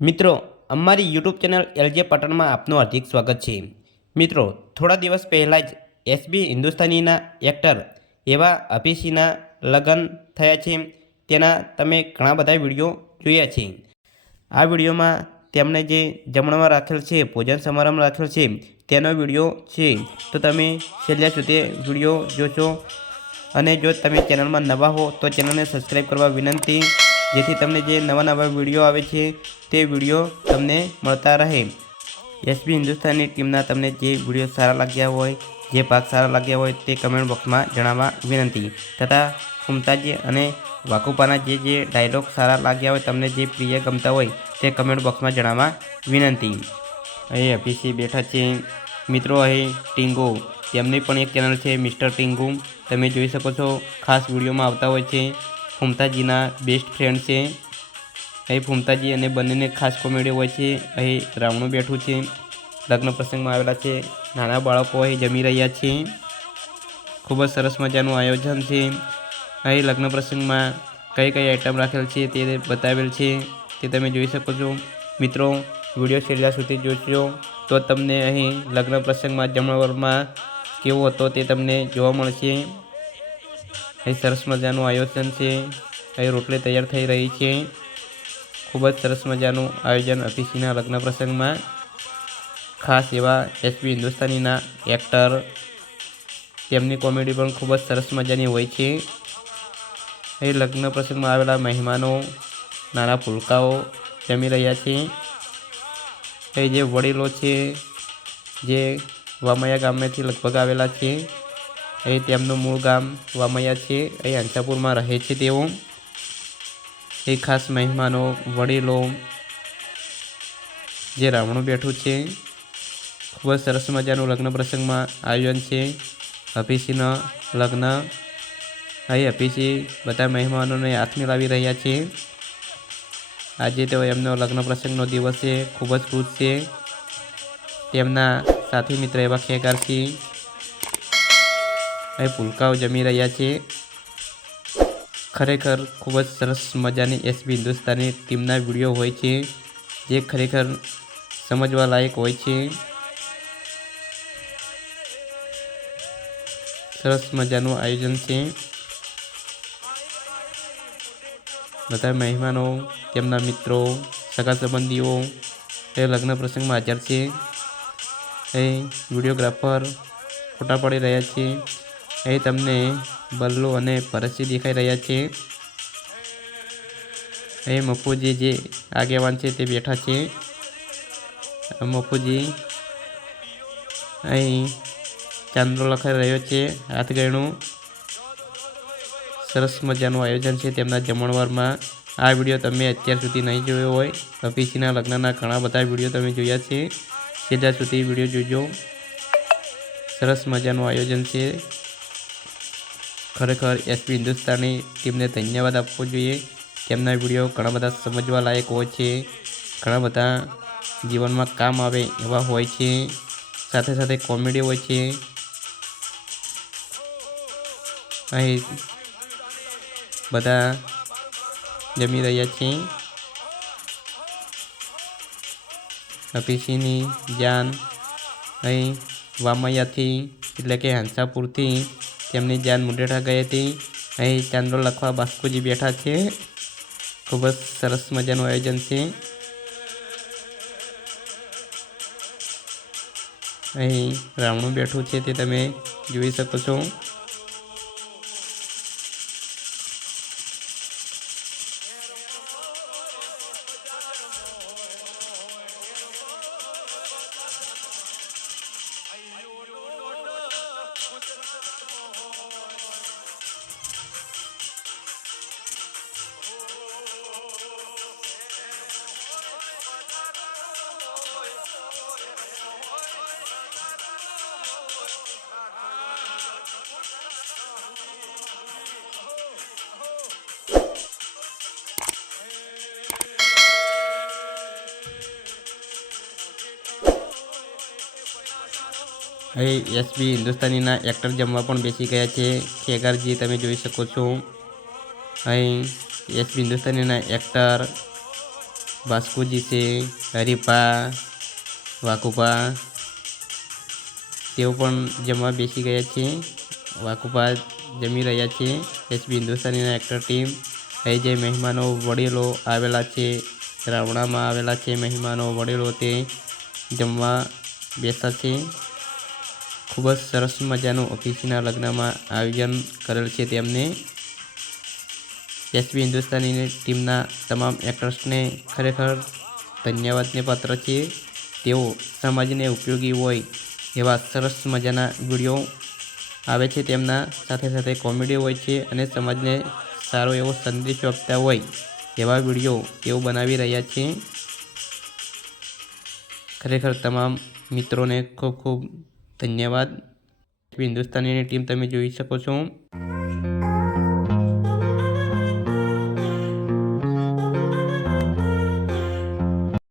મિત્રો, અમારી YouTube channel LJ પાટણમાં આપનું હાર્દિક સ્વાગત છે। મિત્રો, થોડા દિવસ પહેલાં જ એસબી હિન્દુસ્તાનીના એક્ટર એવા અભિષીના લગ્ન થયા છે। તેના તમે ઘણા બધા વિડીયો જોયા છે। આ વિડીયોમાં તેમણે જે જમણવાર રાખેલ છે, ભોજન સમારંભ રાખેલ છે, તેનો વિડીયો છે। તો તમે છેલ્લા સુધી વિડીયો જોશો। અને જો તમે ચેનલમાં નવા હો તો ચેનલને સબસ્ક્રાઈબ કરવા વિનંતી, જેથી તમને જે નવા વિડીયો આવે છે તે વિડીયો તમને મળતા રહે। એસબી હિન્દુસ્તાની ટીમના તમને જે વિડીયો સારા લાગ્યા હોય, જે ભાગ સારા લાગ્યા હોય તે કમેન્ટ બોક્સમાં જણાવવા વિનંતી, તથા ફૂમતાજી અને વાકુપાના જે ડાયલોગ સારા લાગ્યા હોય, તમને જે પ્રિય ગમતા હોય તે કમેન્ટ બોક્સમાં જણાવવા વિનંતી। અહીં અભિષી બેઠા છે। મિત્રો, અહીં ટીંગુ, તેમની પણ એક ચેનલ છે મિસ્ટર ટીંગુ, તમે જોઈ શકો છો। ખાસ વિડીયોમાં આવતા હોય છે। ફૂમતાજીના બેસ્ટ ફ્રેન્ડ છે। અહીં ફૂમતાજી અને બંનેને ખાસ કોમેડી હોય છે। અહીં રાવણું બેઠું છે, લગ્ન પ્રસંગમાં આવેલા છે। નાના બાળકો અહીં જમી રહ્યા છે। ખૂબ જ સરસ મજાનું આયોજન છે। અહીં લગ્ન પ્રસંગમાં કઈ કઈ આઈટમ રાખેલ છે તે બતાવેલ છે, તે તમે જોઈ શકો છો। મિત્રો, વિડીયો છેલ્લા સુધી જોશો તો તમને અહીં લગ્ન પ્રસંગમાં જમણવારમાં કેવો હતો તે તમને જોવા મળશે। અહીં સરસ મજાનું આયોજન છે। અહીં રોટલી તૈયાર થઈ રહી છે। ખૂબ જ સરસ મજાનું આયોજન અભિષીના લગ્ન પ્રસંગમાં। ખાસ એવા એસબી હિન્દુસ્તાનીના એક્ટર, તેમની કોમેડી પણ ખૂબ જ સરસ મજાની હોય છે। અહીં લગ્ન પ્રસંગમાં આવેલા મહેમાનો, નાના ફૂલકાઓ જમી રહ્યા છે। અહીં જે વડીલો છે, જે વામૈયા ગામેથી લગભગ આવેલા છે, અહીં તેમનું મૂળ ગામ વામૈયા છે, અહીં હંસાપુરમાં રહે છે તેઓ। એ ખાસ મહેમાનો, વડીલો, જે રાવણું બેઠું છે, ખૂબ જ સરસ મજાનું લગ્ન પ્રસંગમાં આયોજન છે અભિષીના લગ્ન। અહીં અભિષી બધા મહેમાનોને હાથ મિલાવી રહ્યા છે। આજે તો એમનો લગ્ન પ્રસંગનો દિવસ છે, ખૂબ જ ખુશ છે। તેમના સાથી મિત્ર એવા ખેગારસિંહ અહીં પુલકાઓ જમી રહ્યા છે। ખરેખર ખૂબ જ સરસ મજાની એસબી હિન્દુસ્તાની ટીમના વિડીયો હોય છે, જે ખરેખર સમજવા લાયક હોય છે। સરસ મજાનું આયોજન છે। બધા મહેમાનો, તેમના મિત્રો, સગા સંબંધીઓ એ લગ્ન પ્રસંગમાં હાજર છે। અહીં વિડીયોગ્રાફર ફોટા પાડી રહ્યા છે। અહીં તમને બલ્લુ અને ભરતસિંહ દેખાઈ રહ્યા છે। અહીં મફુજી જે આગેવાન છે તે બેઠા છે। મફુજી અહીં ચાંદલો લખાઈ રહ્યો છે, હાથ ગયણું। સરસ મજાનું આયોજન છે તેમના જમણવારમાં। આ વિડીયો તમે અત્યાર સુધી નહીં જોયો હોય, અભિષીના લગ્નના ઘણા બધા વિડીયો તમે જોયા છે, છેલ્લા સુધી વિડીયો જોજો। સરસ મજાનું આયોજન છે। ખરેખર એસબી હિન્દુસ્તાની ટીમને ધન્યવાદ આપવો જોઈએ। તેમના વિડીયો ઘણા બધા સમજવા લાયક હોય છે, ઘણા બધા જીવનમાં કામ આવે એવા હોય છે, સાથે સાથે કોમેડી હોય છે। અહીં બધા જમી રહ્યા છે। અભિષીની જાન અહીં વામૈયાથી, એટલે કે હંસાપુરથી તેમની જાન મુંડેઠા ગઈ હતી। અહીં ચાંદલો લખવા બાસ્કુજી બેઠા છે। ખૂબ જ સરસ મજાનું આયોજન છે। અહીં રાવણું બેઠું છે તે તમે જોઈ શકો છો। અહીં એસબી હિન્દુસ્તાનીના એક્ટર જમવા પણ બેસી ગયા છે। ખેગારજી તમે જોઈ શકો છો। અહીં એસબી હિન્દુસ્તાનીના એક્ટર વાસ્કુજી છે, હરીપા, વાકુપા, તેઓ પણ જમવા બેસી ગયા છે. વાકુપા જમી રહ્યા છે. એસબી હિન્દુસ્તાનીના એક્ટર ટીમ અહીં જે મહેમાનો વડીલો આવેલા છે, રાવણામાં આવેલા છે મહેમાનો વડીલો, તે જમવા બેસા છે. ખૂબ જ સરસ મજાનું ઓફિસના લગ્નમાં આયોજન કરેલ છે તેમને. એસબી હિન્દુસ્તાનીની ટીમના તમામ એક્ટર્સને ખરેખર ધન્યવાદને પાત્ર છે. તેઓ સમાજને ઉપયોગી હોય એવા સરસ મજાના વિડીયો આવે છે તેમના, સાથે સાથે કોમેડી હોય છે અને સમાજને સારો એવો સંદેશો આપતા હોય એવા વિડીયો તેઓ બનાવી રહ્યા છે. ખરેખર તમામ મિત્રોને ખૂબ ખૂબ ધન્યવાદ. હિન્દુસ્તાનીની ટીમ તમે જોઈ શકો છો.